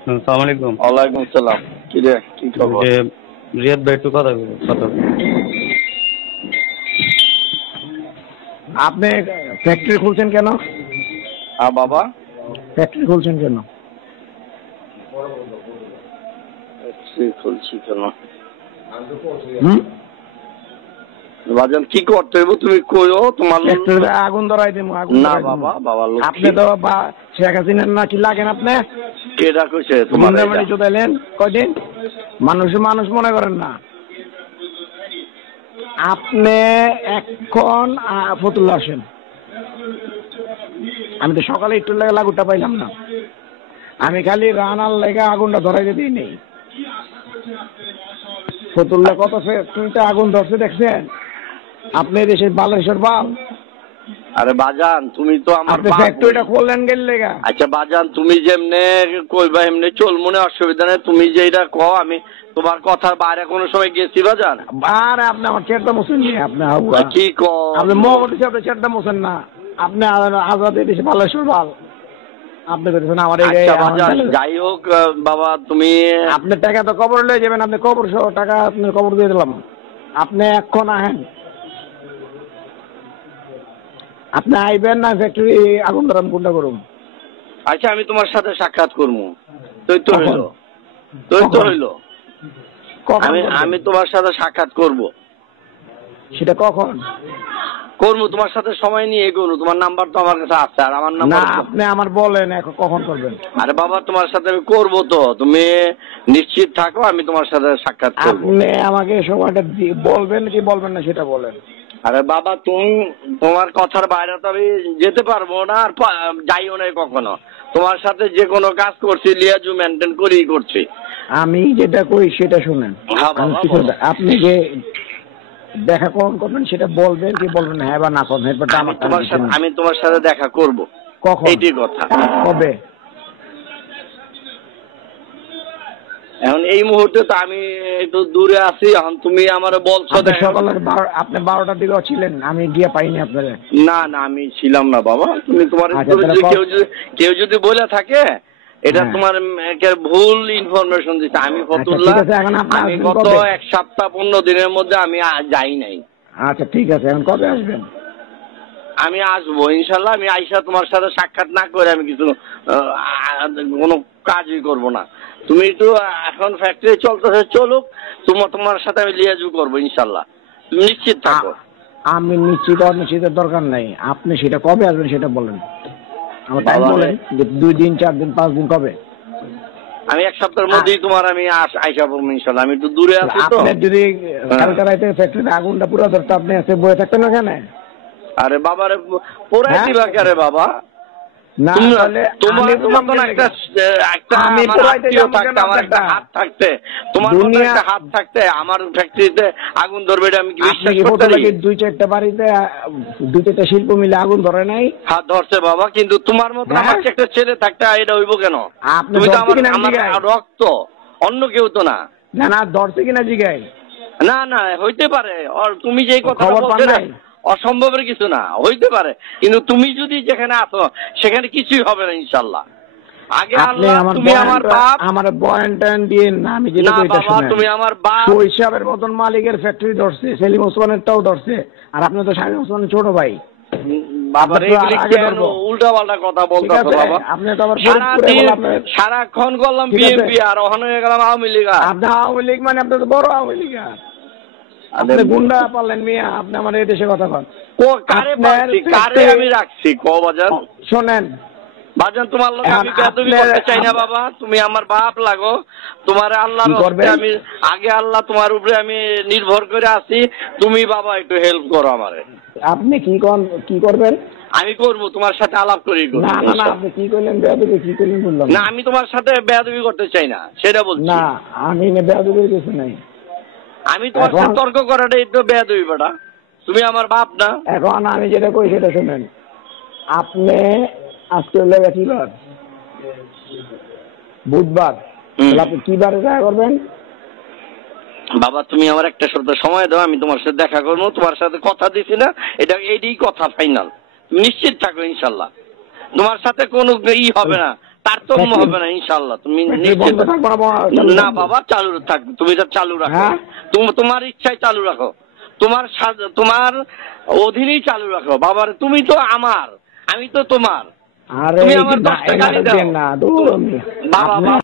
আসসালামু আলাইকুম। ওয়ালাইকুম সালাম। কি রে, কি খবর? রিয়াদ ভাই একটু কথা কথা আপনি ফ্যাক্টরি খুলছেন কেন? বাবা ফ্যাক্টরি খুলছেন কেন? খুলছি কেন হুম? বাজান কি করতে হইব তুমি কইও। তোমার ফ্যাক্টরিতে আগুন ধরাই দিমু। না বাবা, বাবা আপনি তো শেখ হাসিনার না কি লাগেন? আপনি কেডা কইছে তোমার গুন্ডামারি চোদাইলেন কয়দিন? মানুষ মনে করেন না। আপনি এখন ফতুল্লা আসেন। আমি তো সকালে একটু লেগে লাগুটা পাইলাম না। আমি খালি রানার লেগে আগুনটা ধরাইতে দিই নেই। ফতুল্লা কত ফ্যাক্টরিতে আগুন ধরছে দেখছেন? আপনি দেশের বালেশ্বর বাল। আরে বাজান তুমি তো আমার ফ্যাক্টরিটা খুললেন গেল লেগা। আচ্ছা বাজান, তুমি যেমনে কইবা এমনি চল, মনে অসুবিধা নেই। তুমি যেটা কও আমি তোমার কথার বাইরে কোনো সময় গেছি বাজান? আরে আপনি আমার চেরটা মোছেন নি। আপনি কি কও? আপনি মোহাম্মদ হিসাবে চেরটা মোছেন না। আপনি আজাদ দেশে বালেশ্বর বাল। আপনি বলছেন আমার যাই হোক বাবা, তুমি আপনার টাকা তো কবর লয়ে যাবেন। আপনি কবর সহ টাকা আপনি কবর দিয়ে দিলাম। আপনি এখন আহেন। আপনি আইবেন না ফ্যাক্টরি আগুন ধরাম কোনটা করুন? আচ্ছা আমি তোমার সাথে সাক্ষাৎ করবো। হইলো আমি তোমার সাথে সাক্ষাৎ করব। সেটা কখন করবো? তোমার সাথে সময় নিয়ে এগোনো। তোমার নাম্বার তো আমার কাছে আছে। আর আমার নাম্বার আপনি আমার বলেন এখন কখন করবেন? আরে বাবা তোমার সাথে আমি করবো তো, তুমি নিশ্চিত থাকো। আমি তোমার সাথে সাক্ষাৎ করবো। আপনি আমাকে সময়টা বলবেন কি বলবেন না সেটা বলেন। আরে বাবা তোমার কথার বাইরে তো আমি যেতে পারবো না, আর যাইও না কখনো। তোমার সাথে যে কোনো কাজ করছি লিয়াজু মেনটেন করেই করছি। আমি যেটা করি সেটা শুনেন। আপনি যে দেখা কখন করবেন সেটা বলবেন কি বলবেন না, হ্যাঁ বা না করবেন। আমি তোমার সাথে দেখা করব। কখন? এইটাই কথা। কবে? এখন এই মুহূর্তে তো আমি একটু দূরে আছি। এখন তুমি আমার বলছো সকালে আপনি 12টার দিকে ছিলেন, আমি গিয়ে পাইনি আপনারা। না আমি ছিলাম না বাবা। তুমি তোমার কেউ যদি বলে থাকে এটা তোমার ভুল ইনফরমেশন দিচ্ছে। আমি ফতুল্লাহ, আমি গত 1 সপ্তাহ 15 দিনের মধ্যে আমি যাই নাই। আচ্ছা ঠিক আছে, এখন কবে আসবেন? আমি আসবো ইনশাল্লাহ। আমি আইসা তোমার সাথে সাক্ষাৎ না করে আমি কিছু কোনো কাজই করব না। তুমি একটু এখন ফ্যাক্টরি চলতেছে, চলুক। তোমার সাথে আমি লিয়াজু করবো ইনশাল্লাহ। তুমি নিশ্চিত থাকো। আমি অনিশ্চিতের দরকার নাই। আপনি সেটা কবে আসবেন সেটা বলেন। আমার টাইম বলেন, 2 দিন 4 দিন 5 দিন কবে? আমি 1 সপ্তাহের মধ্যেই তোমার আমি আইসা পড়বো ইনশাল্লাহ। আমি একটু দূরে আছি তো। আপনি যদি কালকে রাতে ফ্যাক্টরিতে আগুনটা পুরো ধরতো, আপনি এসে বয়ে থাকতেন ওখানে? আরে বাবারে পোড়াই দিবা কে বাবা? না তোমার মতন একটা হাত থাকতে, তোমার মতো একটা হাত থাকতে আমার ফ্যাক্টরিতে আগুন ধরবে এটা আমি কি বিশ্বাস করতে পারি? 2-4টা বাড়িতে 2-4টা শিল্প মিলে আগুন ধরে নাই? হাত ধরছে বাবা, কিন্তু তোমার মতো আমার একটা ছেলে থাকতে এটা হইব কেন? তুমি তো আমার রক্ত, অন্য কেউ তো না। না ধরছে কিনা জিগাই? না হইতে পারে। তুমি যেই কথা বলছো না অসম্ভবের কিছু না, হইতে পারে। কিন্তু তুমি যদি যেখানে আছো সেখানে কিছুই হবে না ইনশাল্লাহ। আগে আল্লাহ, তুমি আমার বাপ। আমার বয়ান টয়ান দিয়ে না, আমি যেটা কইতা শুনেন। তুমি আমার বাপ। শৈশবের মতন মালিকের ফ্যাক্টরি ধরছে, সেলিম ওসমানেরটাও ধরছে। আর আপনি তো শামীম ওসমানের ছোট ভাই। উল্টা পাল্টা কথা বলতেছো বাবা। আপনি তো আবার সারাক্ষণ করলাম বিএনপি আর ওখানে হয়ে গেলাম আওয়ামী লীগ। আপনি আওয়ামী লীগ মানে আপনি তো বড় আওয়ামী লীগ। আপনি গুন্ডা পারলেন মিয়া। আপনি আমার এই দেশে কথা কন। কারে আমি রাখছি বাজান? শোনেন বাজান, তোমার লোক আমি বেয়াদবি করতে চাই না বাবা। তুমি আমার বাপ লাগো। তোমার আল্লাহ আমি আগে আল্লাহ তোমার উপরে আমি নির্ভর করে আছি। তুমি বাবা একটু হেল্প করো আমারে। আপনি কি করবেন? আমি করবো, তোমার সাথে আলাপ করি। না আপনি কি করলেন? বেয়াদবি কি করলেন বললাম না। আমি তোমার সাথে বেয়াদবি করতে চাই না, সেটা বলছি। না আমি বেয়াদবির কিছু নাই। আমি তোমার সাথে তর্ক করাটাই তো বেয়াদবি বেটা। তুমি আমার বাপ না। এখন আমি যেটা কই সেটা শুনেন। আপনি আজকে লেগে কি বার? বুধবার। আপনি কি বারে দেখা করবেন? বাবা তুমি আমার একটা সপ্তাহ সময় দাও, আমি তোমার সাথে দেখা করবো। তোমার সাথে কথা দিছি না, এটাই কথা ফাইনাল। তুমি নিশ্চিত থাকো ইনশাল্লাহ। তোমার সাথে কোনো হবে না। তারতম্য হবে না ইনশাআল্লাহ। তুমি বন্ধ থাকবো না না বাবা, চালু থাকবে, তুমি এটা চালু রাখো। হ্যাঁ? তোমার ইচ্ছায় চালু রাখো, তোমার অধীনেই চালু রাখো বাবার। তুমি তো আমার, আমি তো তোমার। আরে তুমি আমার 10 টাকা গালি দাও না, দূর বাবা।